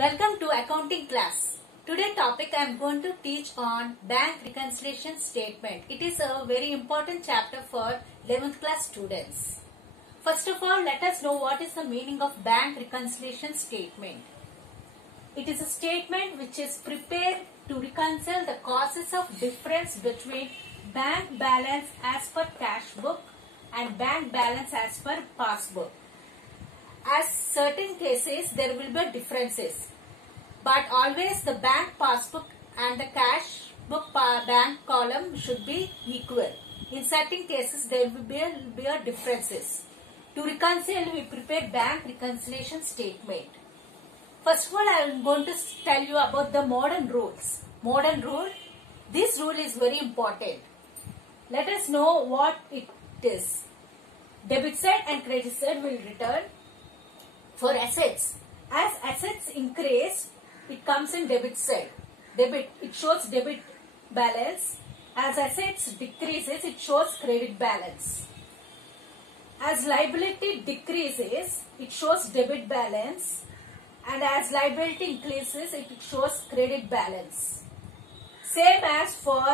Welcome to accounting class. Today topic I am going to teach on bank reconciliation statement. It is a very important chapter for 11th class students. First of all, let us know what is the meaning of bank reconciliation statement. It is a statement which is prepared to reconcile the causes of difference between bank balance as per cash book and bank balance as per passbook. As certain cases there will be differences, but always the bank passbook and the cash book bank column should be equal. In certain cases there will be differences. To reconcile, we prepare bank reconciliation statement. First of all, I am going to tell you about the modern rules. Modern rule. This rule is very important. Let us know what it is. Debit side and credit side will return. For assets, as assets increase, it comes in debit side. Debit, it shows debit balance. As assets decreases, it shows credit balance. As liability decreases, it shows debit balance. And as liability increases, it shows credit balance. Same as for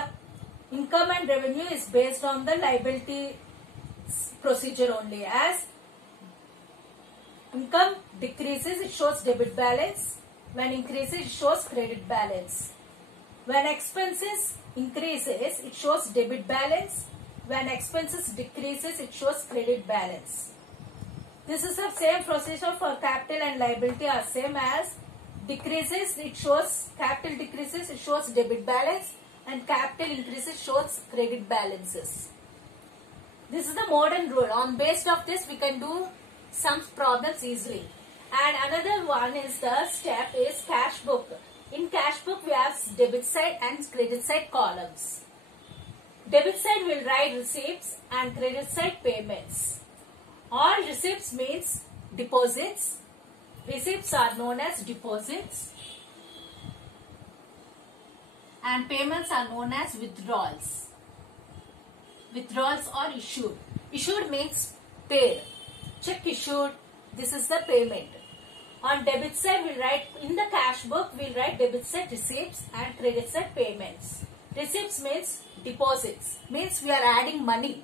income and revenue is based on the liability procedure only. As income decreases, it shows debit balance. When increases, it shows credit balance. When expenses increases, it shows debit balance. When expenses decreases, it shows credit balance. This is the same procedure for capital and liability are same as decreases, it shows capital decreases, it shows debit balance, and capital increases shows credit balances. This is the modern rule. On base of this, we can do some problems easily. And another one is the step is cash book. In cash book, we have debit side and credit side columns. Debit side will write receipts and credit side payments. All receipts means deposits. Receipts are known as deposits. And payments are known as withdrawals. Withdrawals are issued. Issued means paid. Check issued, this is the payment. On debit side, we'll write in the cash book, we'll write debit side receipts and credit side payments. Receipts means deposits, means we are adding money.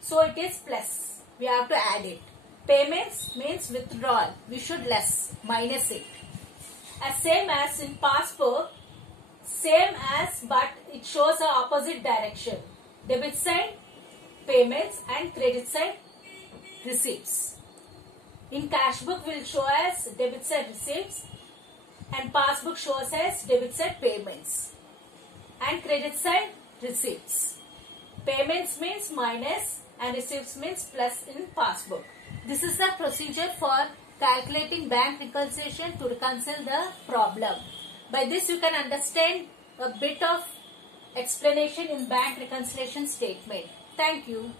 So it is plus, we have to add it. Payments means withdrawal, we should less, minus it. As same as in passbook, same as but it shows the opposite direction. Debit side payments and credit side receipts. In cash book will show as debit side receipts and passbook shows as debit side payments and credit side receipts. Payments means minus and receipts means plus in passbook. This is the procedure for calculating bank reconciliation to reconcile the problem. By this you can understand a bit of explanation in bank reconciliation statement. Thank you.